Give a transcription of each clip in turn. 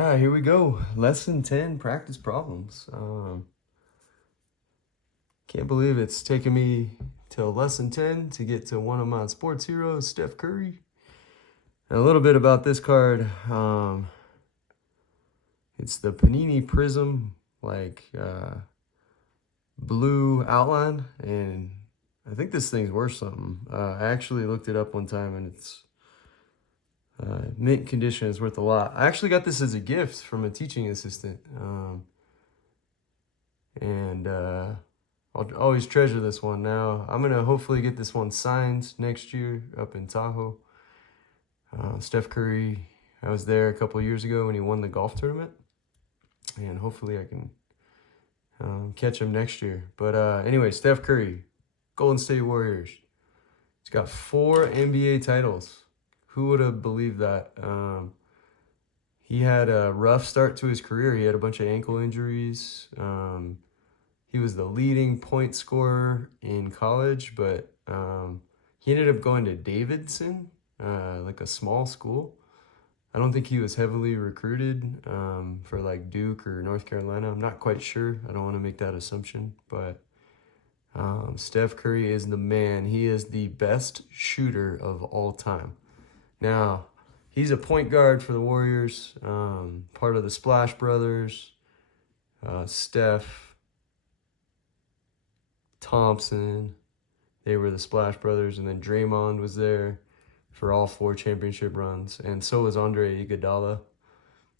right, here we go. Lesson 10, practice problems. Can't believe it's taken me till lesson 10 to get to one of my sports heroes, Steph Curry. And a little bit about this card. It's the Panini Prism, blue outline, and I think this thing's worth something. I actually looked it up one time, and it's mint condition. Is worth a lot. I actually got this as a gift from a teaching assistant, and I'll always treasure this one. Now I'm gonna hopefully get this one signed next year up in Tahoe. Steph Curry, I was there a couple years ago when he won the golf tournament, and hopefully I can catch him next year. But anyway, Steph Curry, Golden State Warriors. He's got 4 NBA titles. Who would have believed that? He had a rough start to his career. He had a bunch of ankle injuries. He was the leading point scorer in college, but he ended up going to Davidson, like a small school. I don't think he was heavily recruited for like Duke or North Carolina. I'm not quite sure. I don't want to make that assumption, but Steph Curry is the man. He is the best shooter of all time. Now, he's a point guard for the Warriors, part of the Splash Brothers, Steph, Thompson. They were the Splash Brothers, and then Draymond was there for all 4 championship runs, and so was Andre Iguodala.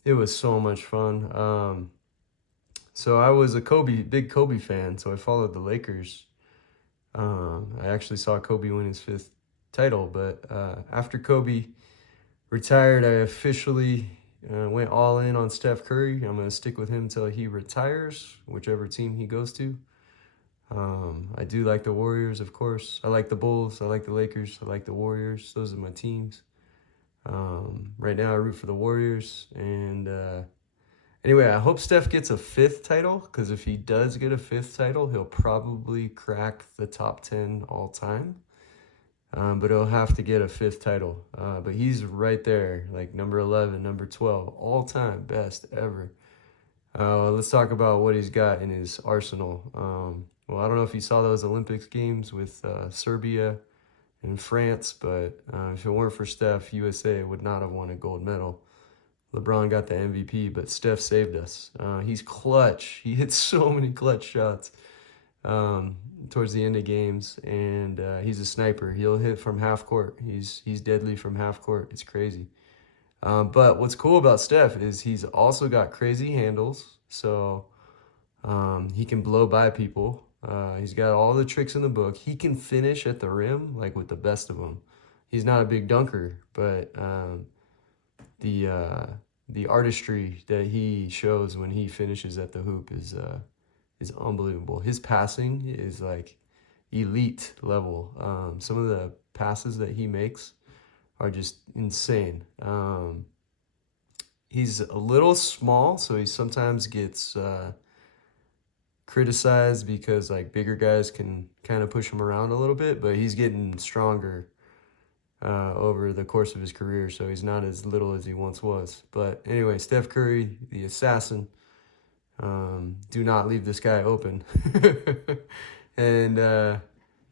It was so much fun. So I was a big Kobe fan, so I followed the Lakers. I actually saw Kobe win his 5th title, but after Kobe retired, I officially went all in on Steph Curry. I'm going to stick with him until he retires, whichever team he goes to. I do like the Warriors, of course. I like the Bulls. I like the Lakers. I like the Warriors. Those are my teams. Right now, I root for the Warriors. And anyway, I hope Steph gets a 5th title, because if he does get a 5th title, he'll probably crack the top 10 all time. But he'll have to get a 5th title. But he's right there, like number 11, number 12, all time best ever. Let's talk about what he's got in his arsenal. Well, I don't know if you saw those Olympics games with Serbia and France, but if it weren't for Steph, USA would not have won a gold medal. LeBron got the MVP, but Steph saved us. He's clutch. He hits so many clutch shots towards the end of games, and he's a sniper. He'll hit from half court. He's deadly from half court. It's crazy. But what's cool about Steph is he's also got crazy handles, so he can blow by people. He's got all the tricks in the book. He can finish at the rim, like with the best of them. He's not a big dunker, but the artistry that he shows when he finishes at the hoop is unbelievable. His passing is like elite level. Some of the passes that he makes are just insane. He's a little small, so he sometimes gets criticized because like bigger guys can kind of push him around a little bit, but he's getting stronger over the course of his career, so he's not as little as he once was. But anyway, Steph Curry, the assassin. Do not leave this guy open. And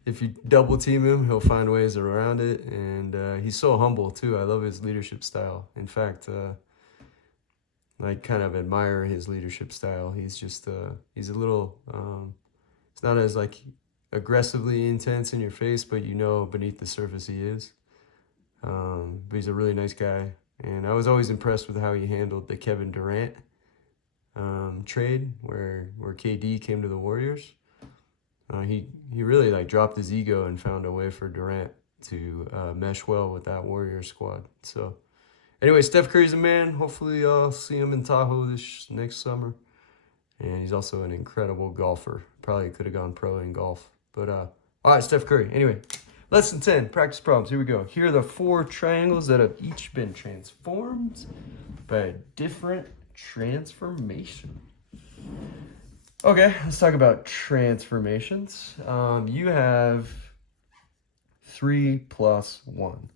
if you double team him, he'll find ways around it. And he's so humble too. I love his leadership style. In fact, I kind of admire his leadership style. He's just he's a little it's not as like aggressively intense in your face, but you know beneath the surface he is. But he's a really nice guy, and I was always impressed with how he handled the Kevin Durant trade where KD came to the Warriors. He really like dropped his ego and found a way for Durant to mesh well with that Warriors squad. So anyway, Steph Curry's a man. Hopefully I'll see him in Tahoe this next summer. And he's also an incredible golfer. Probably could have gone pro in golf. But all right, Steph Curry. Anyway, lesson 10, practice problems. Here we go. Here are the 4 triangles that have each been transformed by a different transformation. Okay, let's talk about transformations. You have 3 plus 1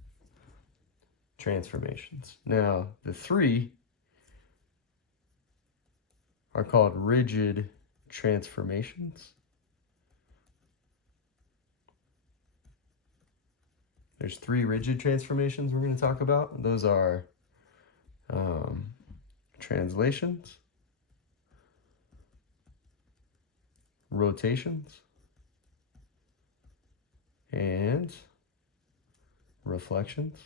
transformations. Now, the 3 are called rigid transformations. There's 3 rigid transformations we're going to talk about. Those are translations, rotations, and reflections.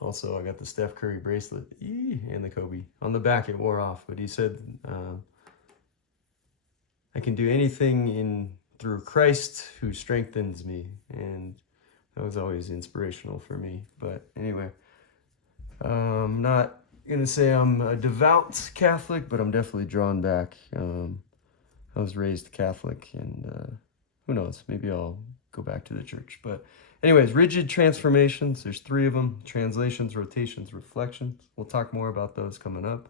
Also, I got the Steph Curry bracelet and the Kobe. On the back, it wore off, but he said, I can do anything through Christ who strengthens me. And that was always inspirational for me. But anyway, I'm not going to say I'm a devout Catholic, but I'm definitely drawn back. I was raised Catholic, and who knows, maybe I'll go back to the church. But anyways, rigid transformations, there's 3 of them: translations, rotations, reflections. We'll talk more about those coming up.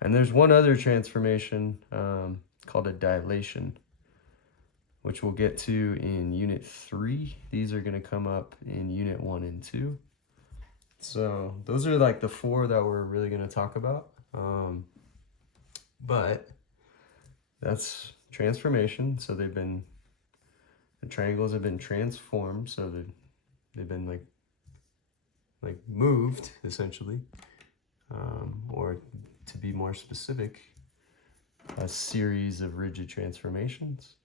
And there's one other transformation called a dilation, which we'll get to in Unit 3. These are going to come up in Unit 1 and 2. So those are like the 4 that we're really going to talk about. But that's transformation. So the triangles have been transformed. So they've been like moved, essentially. Or to be more specific, a series of rigid transformations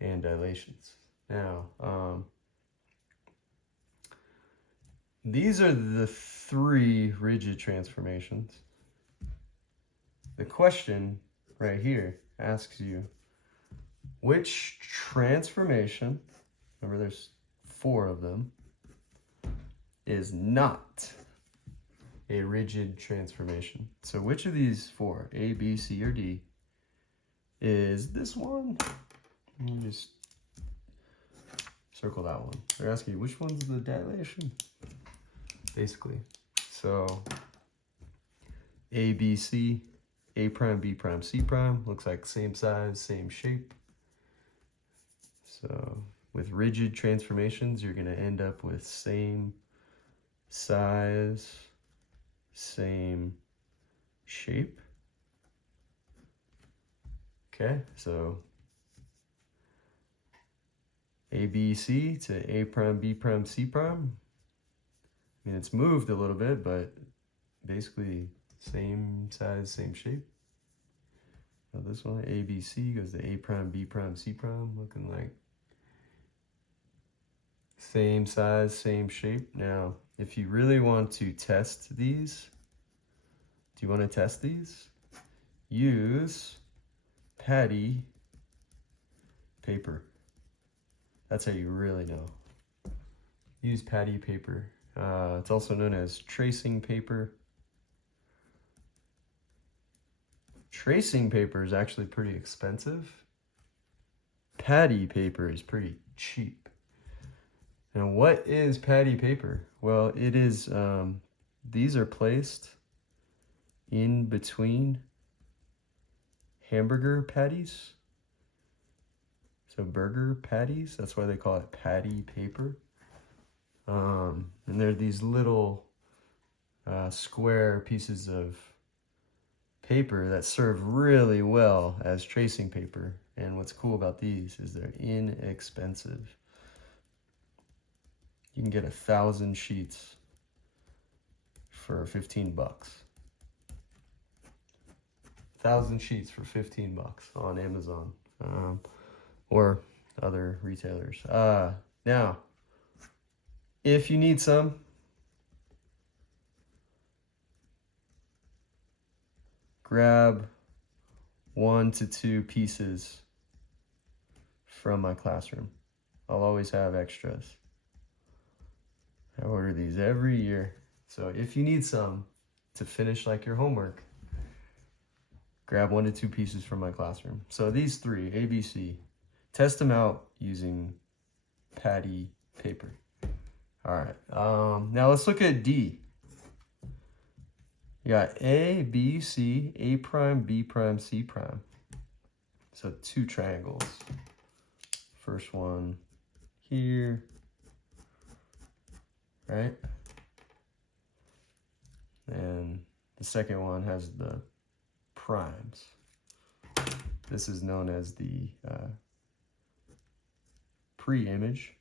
and dilations. Now, these are the 3 rigid transformations. The question right here asks you, which transformation, remember there's 4 of them, is not a rigid transformation? So which of these 4, A, B, C, or D, is this one? Let me just circle that one. They're asking you, which one's the dilation? Basically. So A, B, C, A prime, B prime, C prime. Looks like same size, same shape. So with rigid transformations, you're going to end up with same size, same shape. Okay, so A, B, C to A prime, B prime, C prime. I mean, it's moved a little bit, but basically same size, same shape. Now this one, A, B, C goes to A prime, B prime, C prime, looking like same size, same shape. Now, if you really want to test these, do you want to test these? Use patty paper. That's how you really know. Use patty paper. It's also known as tracing paper. Tracing paper is actually pretty expensive. Patty paper is pretty cheap. Now, what is patty paper? Well, it is, these are placed in between hamburger patties. So burger patties, that's why they call it patty paper. And they're these little square pieces of paper that serve really well as tracing paper. And what's cool about these is they're inexpensive. You can get 1,000 sheets for 15 bucks. 1,000 sheets for 15 bucks on Amazon or other retailers. Now, if you need some, grab 1 to 2 pieces from my classroom. I'll always have extras. I order these every year. So if you need some to finish like your homework, grab 1 to 2 pieces from my classroom. So these 3, A, B, C, test them out using patty paper. All right, now let's look at D. You got A, B, C, A prime, B prime, C prime. So 2 triangles. First one here, right? And second one has the primes. This is known as the pre-image.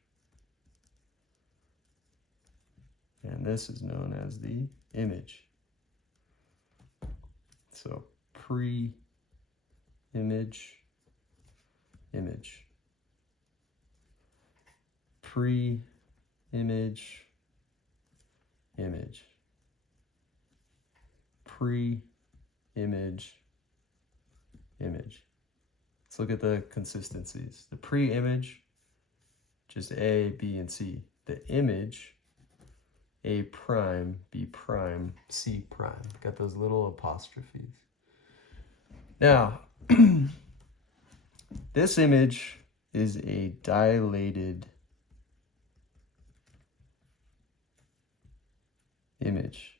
And this is known as the image. So pre-image, image. Pre-image, image. Pre-image, image. Let's look at the consistencies. The pre-image, just A, B, and C. The image, A prime, B prime, C prime. Got those little apostrophes. Now, this image is a dilated image.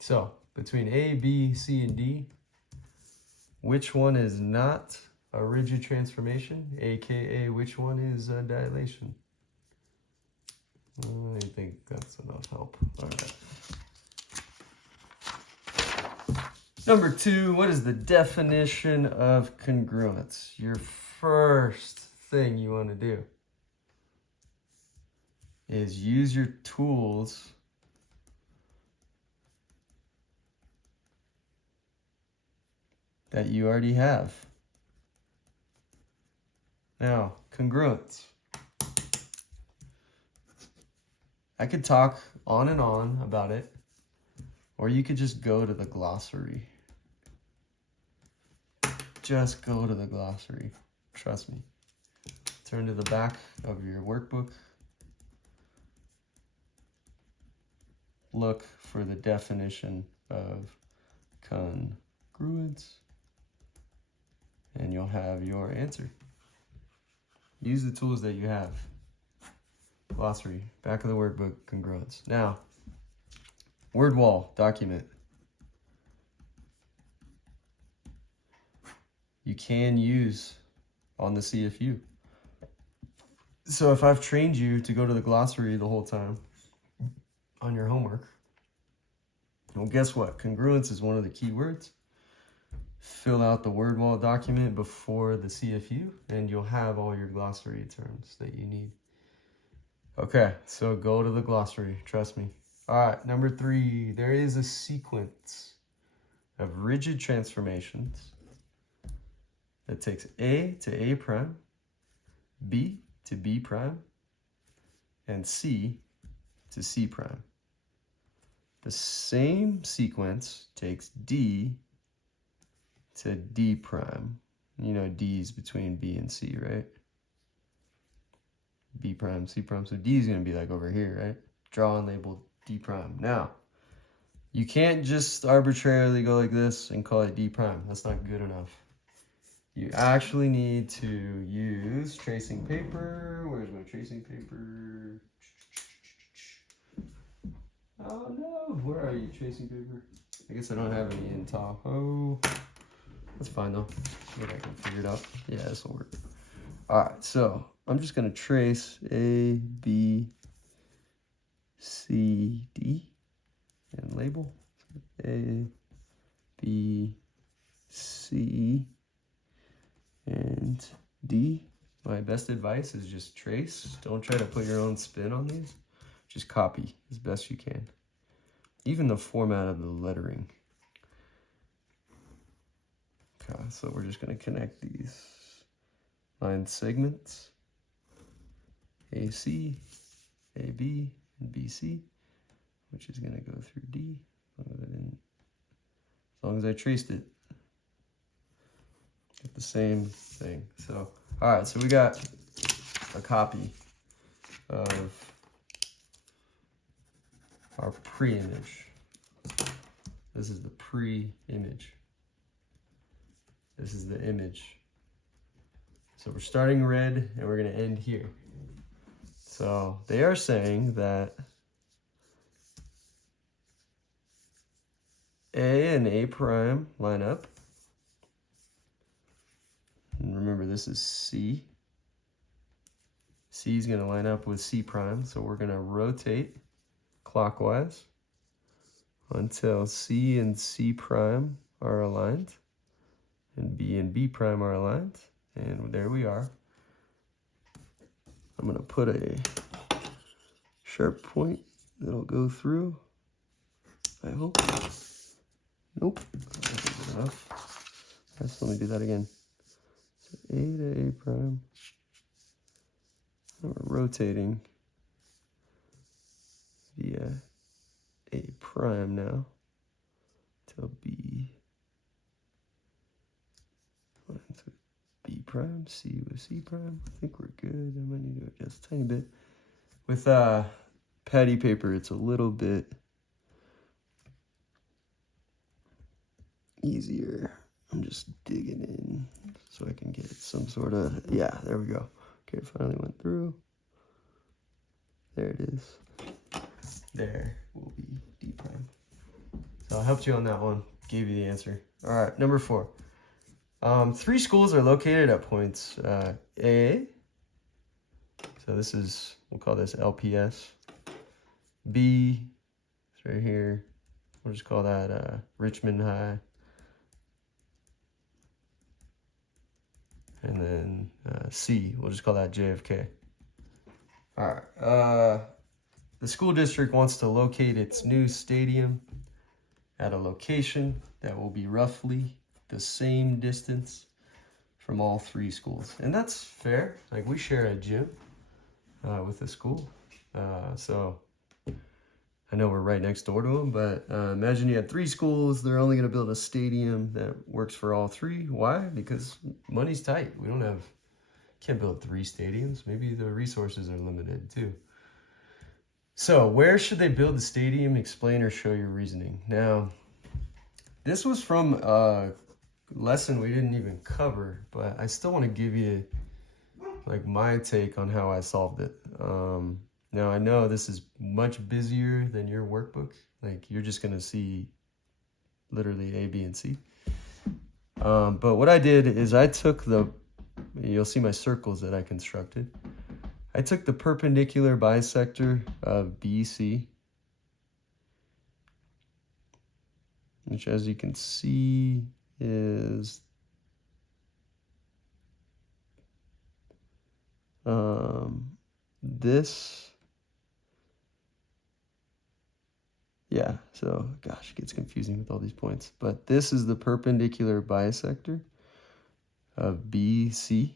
So, between A, B, C, and D, which one is not a rigid transformation, aka which one is a dilation? I think that's enough help. All right. Number 2, what is the definition of congruence? Your first thing you want to do is use your tools that you already have. Now, congruence. I could talk on and on about it, or you could just go to the glossary. Just go to the glossary. Trust me. Turn to the back of your workbook. Look for the definition of congruence, and you'll have your answer. Use the tools that you have. Glossary, back of the workbook, congruence. Now, word wall document. You can use on the CFU. So if I've trained you to go to the glossary the whole time on your homework, well, guess what? Congruence is one of the key words. Fill out the word wall document before the CFU, and you'll have all your glossary terms that you need. Okay, so go to the glossary, trust me. All right, number 3, there is a sequence of rigid transformations that takes A to A prime, B to B prime, and C to C prime. The same sequence takes D to D prime. You know D is between B and C, right? B prime, C prime. So D is going to be like over here, right? Draw and label D prime. Now, you can't just arbitrarily go like this and call it D prime. That's not good enough. You actually need to use tracing paper. Where's my tracing paper? Oh no, where are you, tracing paper? I guess I don't have any in Tahoe. That's fine though. Maybe I can figure it out. Yeah, this will work. All right, so I'm just gonna trace A, B, C, D, and label. A, B, C, and D. My best advice is just trace. Don't try to put your own spin on these. Just copy as best you can. Even the format of the lettering. Okay, so we're just going to connect these line segments. AC, AB, and BC, which is going to go through D. As long as I traced it. Get the same thing. So, all right, so we got a copy of our pre-image. This is the pre-image. This is the image. So we're starting red and we're going to end here. So they are saying that A and A prime line up. And remember, this is C. C is going to line up with C prime, so we're going to rotate clockwise until C and C prime are aligned, and B prime are aligned, and there we are. I'm going to put a sharp point that'll go through, I hope. Nope, that's enough. Let's let me do that again. So A to A prime. And we're rotating via A prime now till B lines with B prime, C with C prime. I think we're good. I might need to adjust a tiny bit. With patty paper, it's a little bit easier. I'm just digging in so I can get some sort of, yeah, there we go. Okay, it finally went through. There it is. There will be D prime. So I helped you on that one. Gave you the answer. All right, number 4. 3 schools are located at points A. So this is, we'll call this LPS. B, it's right here. We'll just call that Richmond High. And then C, we'll just call that JFK. All right. The school district wants to locate its new stadium at a location that will be roughly the same distance from all 3 schools. And that's fair. Like, we share a gym with the school. So I know we're right next door to them, but imagine you had 3 schools. They're only going to build a stadium that works for all 3. Why? Because money's tight. We can't build 3 stadiums. Maybe the resources are limited too. So where should they build the stadium? Explain or show your reasoning. Now, this was from a lesson we didn't even cover, but I still want to give you like my take on how I solved it. Now I know this is much busier than your workbook. Like, you're just going to see literally A, B, and C. But what I did is I took you'll see my circles that I constructed. I took the perpendicular bisector of BC, which, as you can see, is this. Yeah, so gosh, it gets confusing with all these points. But this is the perpendicular bisector of BC.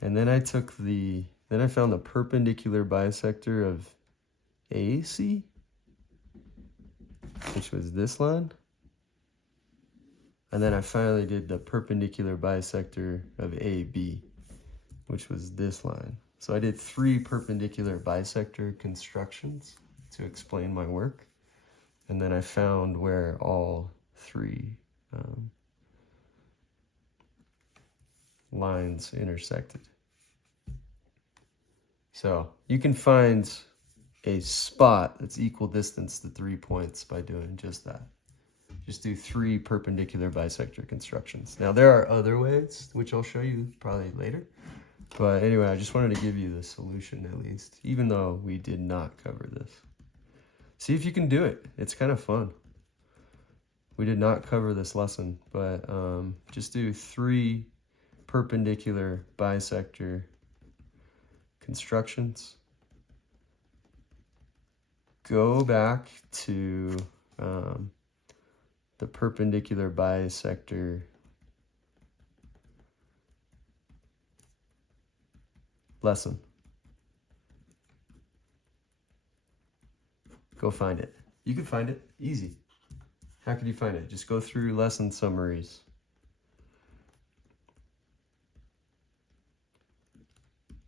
And then I found the perpendicular bisector of AC, which was this line. And then I finally did the perpendicular bisector of AB, which was this line. So I did 3 perpendicular bisector constructions to explain my work. And then I found where all 3 lines intersected. So you can find a spot that's equal distance to 3 points by doing just that. Just do 3 perpendicular bisector constructions. Now there are other ways, which I'll show you probably later. But anyway, I just wanted to give you the solution at least, even though we did not cover this. See if you can do it. It's kind of fun. We did not cover this lesson, but just do 3 perpendicular bisector constructions. Go back to the perpendicular bisector lesson. Go find it. You can find it easy. How could you find it? Just go through lesson summaries.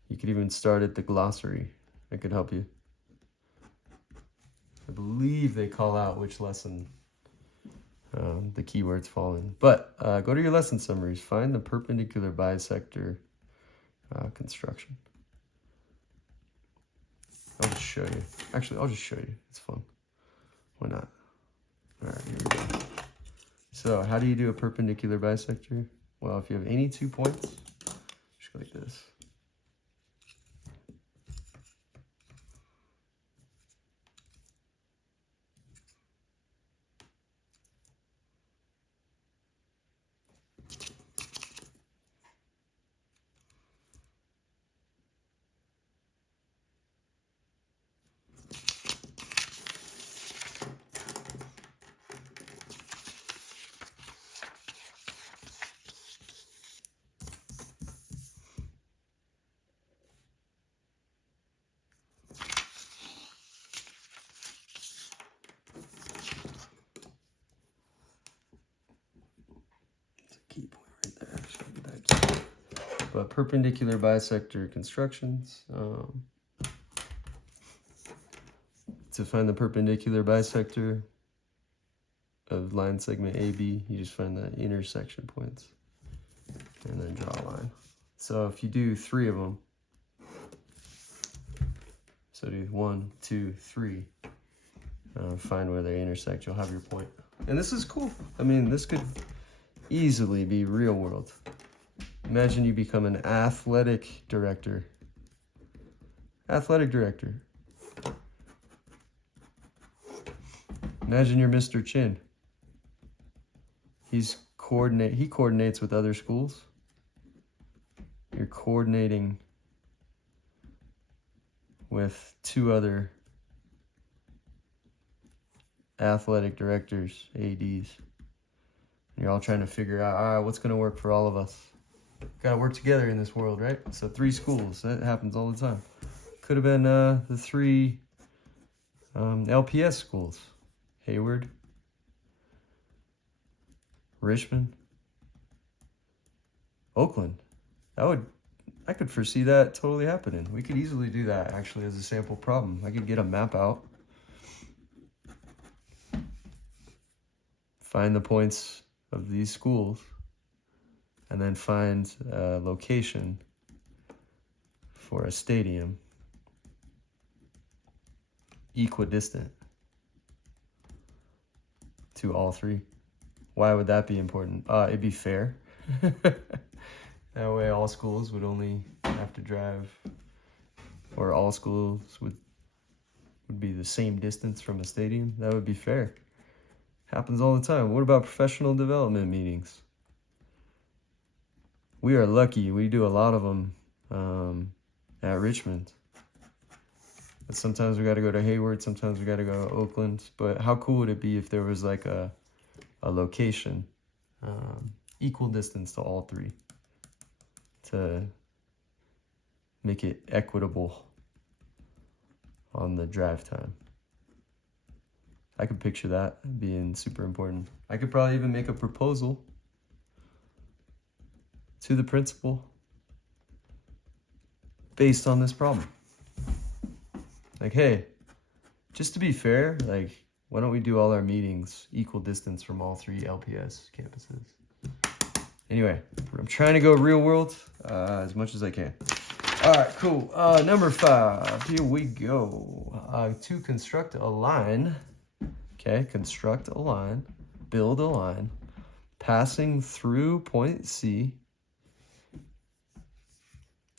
You could even start at the glossary. That could help you. I believe they call out which lesson the keywords fall in. But go to your lesson summaries. Find the perpendicular bisector construction. I'll just show you. Actually, I'll just show you. It's fun. Why not? All right, here we go. So how do you do a perpendicular bisector? Well, if you have any 2 points, just go like this. but perpendicular bisector constructions. To find the perpendicular bisector of line segment AB, you just find the intersection points and then draw a line. So if you do 3 of them, so do 1, 2, 3, find where they intersect, you'll have your point. And this is cool. I mean, this could easily be real world. Imagine you become an athletic director. Athletic director. Imagine you're Mr. Chin. He coordinates with other schools. You're coordinating with 2 other athletic directors, ADs. And you're all trying to figure out, all right, what's going to work for all of us? Got to work together in this world, right? So 3 schools, that happens all the time. Could have been the 3 LPS schools. Hayward, Richmond, Oakland. I could foresee that totally happening. We could easily do that actually as a sample problem. I could get a map out, find the points of these schools, and then find a location for a stadium equidistant to all 3. Why would that be important? It'd be fair. That way all schools would only have to drive, or all schools would be the same distance from a stadium. That would be fair. Happens all the time. What about professional development meetings? We are lucky. We do a lot of them at Richmond. But sometimes we got to go to Hayward. Sometimes we got to go to Oakland. But how cool would it be if there was like a location equal distance to all 3 to make it equitable on the drive time? I could picture that being super important. I could probably even make a proposal to the principal based on this problem. Like, hey, just to be fair, like, why don't we do all our meetings equal distance from all 3 LPS campuses? Anyway, I'm trying to go real world as much as I can. All right, cool. Number 5, here we go. To construct a line, okay, construct a line, build a line, passing through point C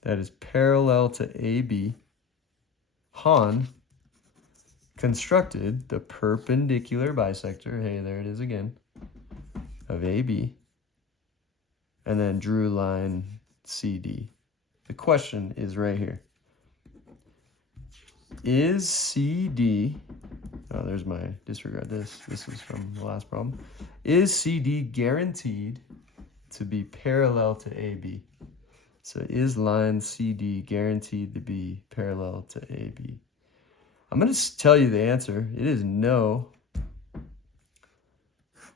that is parallel to AB. Hahn constructed the perpendicular bisector, hey, there it is again, of AB, and then drew line CD. The question is right here. Is CD, oh, there's my, disregard this. This was from the last problem. Is CD guaranteed to be parallel to AB? So is line CD guaranteed to be parallel to AB? I'm going to tell you the answer. It is no.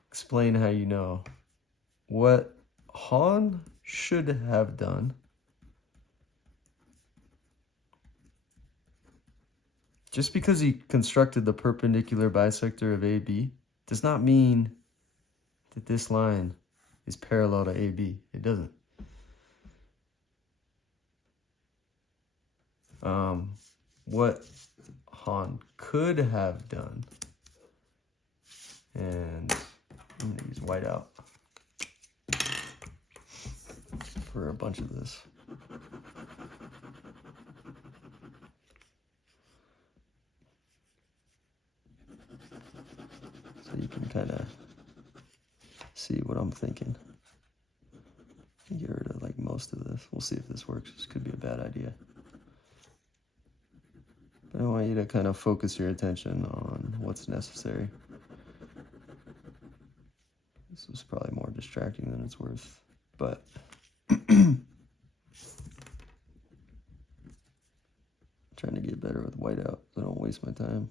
Explain how you know. What Hahn should have done just because he constructed the perpendicular bisector of AB does not mean that this line is parallel to AB. It doesn't. What Hahn could have done, and I'm going to use whiteout for a bunch of this. So you can kind of see what I'm thinking. Get rid of like most of this. We'll see if this works. This could be a bad idea. But I want you to kind of focus your attention on what's necessary. This is probably more distracting than it's worth, but trying to get better with whiteout so I don't waste my time.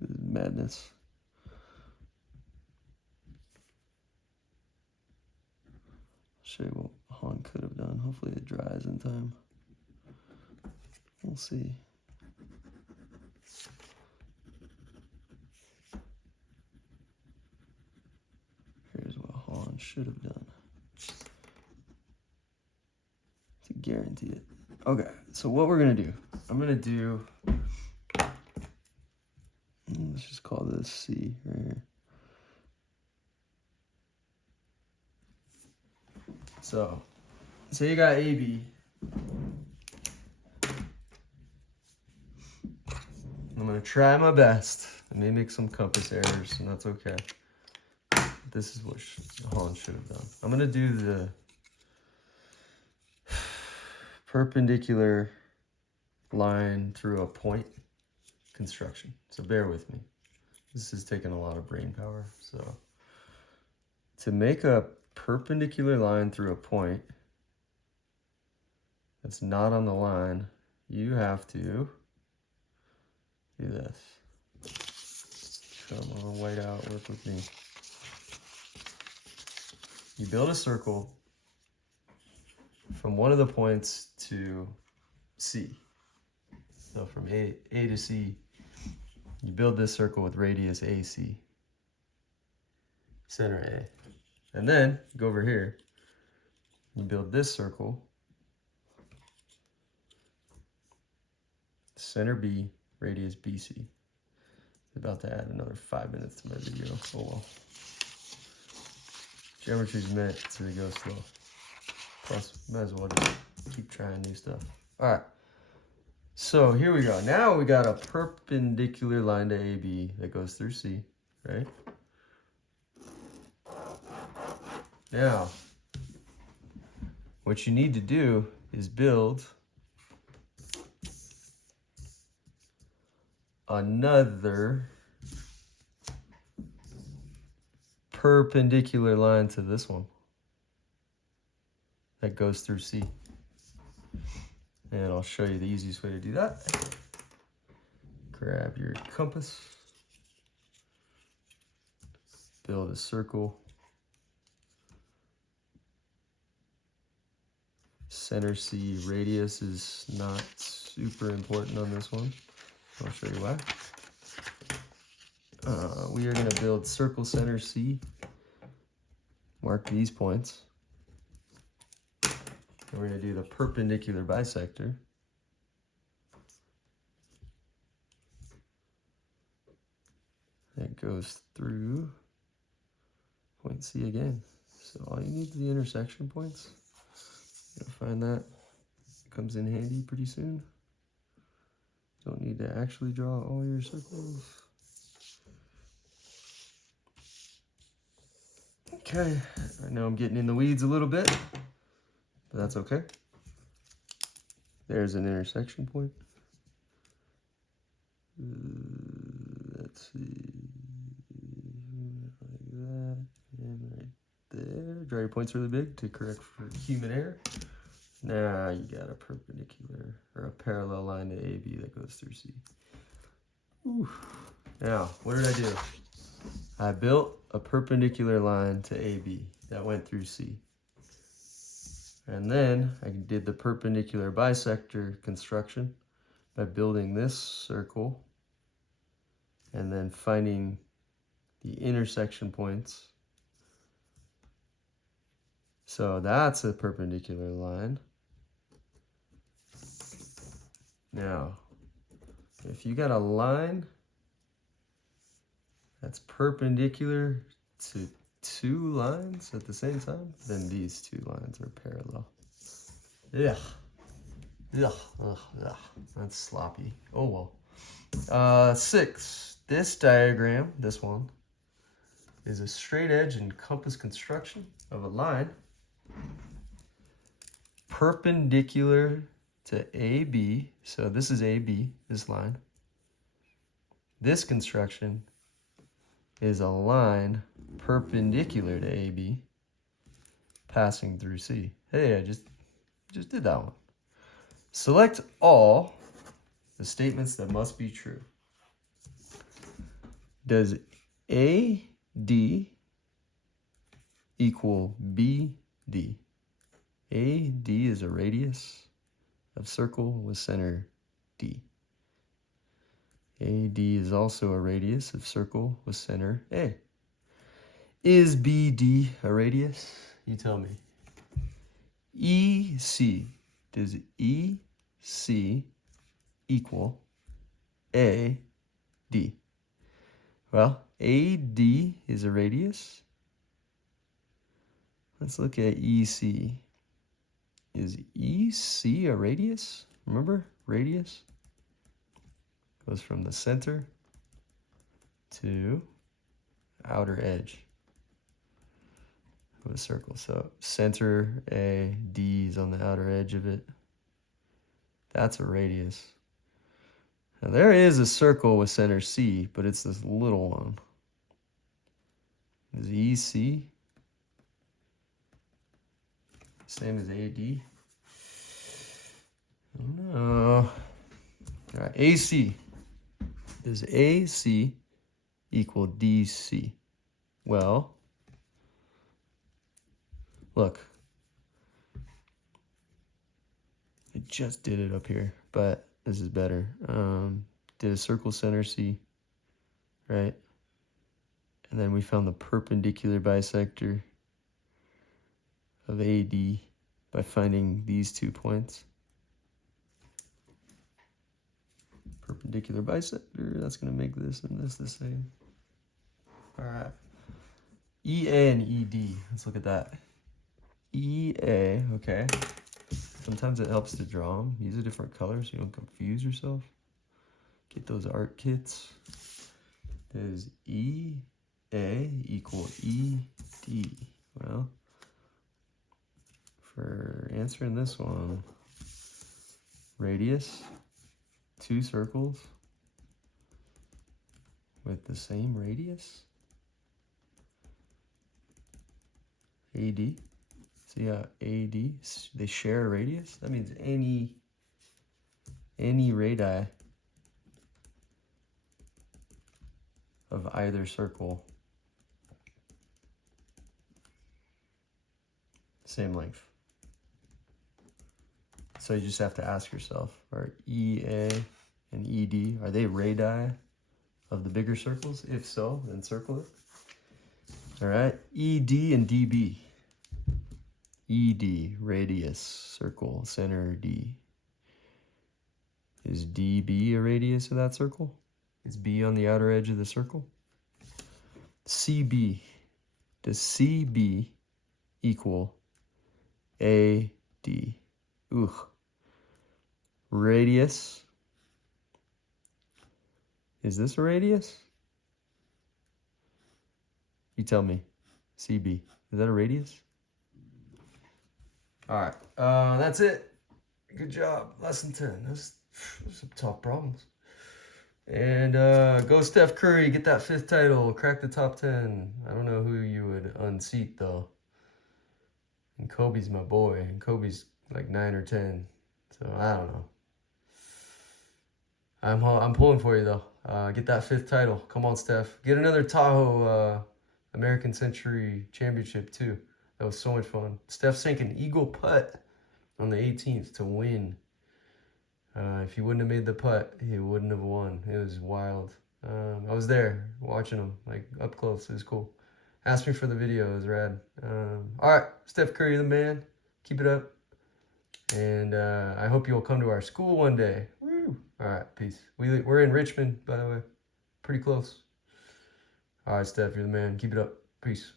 This is madness. show you what Han could have done. Hopefully it dries in time. We'll see. Here's what Han should have done to guarantee it. Okay, so what we're gonna do, I'm gonna do, let's just call this C right here. So, say you got AB. I'm gonna try my best. I may make some compass errors, and that's okay. This is what Han should have done. I'm gonna do the perpendicular line through a point construction. So bear with me. This is taking a lot of brain power. So to make a perpendicular line through a point that's not on the line, you have to do this. Come on, white out, work with me. You build a circle from one of the points to C. So from A to C, you build this circle with radius AC, center A. And then you go over here, you build this circle, center B, radius BC. About to add another 5 minutes to my video. Oh well. Geometry's meant to go slow. Plus, might as well just keep trying new stuff. All right. So here we go. Now we got a perpendicular line to AB that goes through C, right? Now, what you need to do is build another perpendicular line to this one that goes through C. And I'll show you the easiest way to do that. Grab your compass, build a circle, center C. Radius is not super important on this one. I'll show you why. We are going to build circle center C. Mark these points. And we're going to do the perpendicular bisector. That goes through point C again. So all you need is the intersection points. You'll find that comes in handy pretty soon. Don't need to actually draw all your circles. Okay, I know I'm getting in the weeds a little bit, but that's okay. There's an intersection point. Let's see, like that, and right there. Draw your points really big to correct for human error. Now you got a perpendicular or a parallel line to AB that goes through C. Ooh. Now, what did I do? I built a perpendicular line to AB that went through C. And then I did the perpendicular bisector construction by building this circle and then finding the intersection points. So that's a perpendicular line. Now, if you got a line that's perpendicular to two lines at the same time, then these two lines are parallel. Ugh. Ugh. Ugh. Ugh. That's sloppy. Oh well. 6. This diagram, this one, is a straight edge and compass construction of a line perpendicular to AB. So this is AB, this line. This construction is a line perpendicular to AB passing through C. Hey, I just did that one. Select all the statements that must be true. Does AD equal BD? AD is a radius of circle with center D. AD is also a radius of circle with center A. Is BD a radius? You tell me. EC. Does EC equal AD? Well, AD is a radius. Let's look at EC. Is EC a radius? Remember, radius goes from the center to outer edge of a circle. So center A, D is on the outer edge of it. That's a radius. Now there is a circle with center C, but it's this little one. Is EC same as AD? I don't know. All right, AC. Does AC equal DC? Well, look. I just did it up here, but this is better. Did a circle center C, right? And then we found the perpendicular bisector of AD by finding these 2 points. Perpendicular bisector, that's going to make this and this the same. All right. EA and ED, let's look at that. EA, okay. Sometimes it helps to draw them. Use a different color so you don't confuse yourself. Get those art kits. Does EA equal ED? Well, for answering this one, radius, 2 circles with the same radius. AD. See how AD, they share a radius? That means any radii of either circle, same length. So you just have to ask yourself, are EA and ED, are they radii of the bigger circles? If so, then circle it. All right, ED and DB. ED, radius, circle, center D. Is DB a radius of that circle? Is B on the outer edge of the circle? CB. Does CB equal AD? Ooh. Radius. Is this a radius? You tell me. CB. Is that a radius? All right. That's it. Good job. Lesson 10. Those some tough problems. And go Steph Curry. Get that 5th title. Crack the top 10. I don't know who you would unseat, though. And Kobe's my boy. And Kobe's like 9 or 10. So I don't know. I'm pulling for you, though. Get that 5th title. Come on, Steph. Get another Tahoe American Century Championship, too. That was so much fun. Steph sank an eagle putt on the 18th to win. If he wouldn't have made the putt, he wouldn't have won. It was wild. I was there watching him, like, up close. It was cool. Asked me for the video. It was rad. All right, Steph Curry, the man. Keep it up. And I hope you'll come to our school one day. Woo! All right, peace. We're in Richmond, by the way. Pretty close. All right, Steph, you're the man. Keep it up. Peace.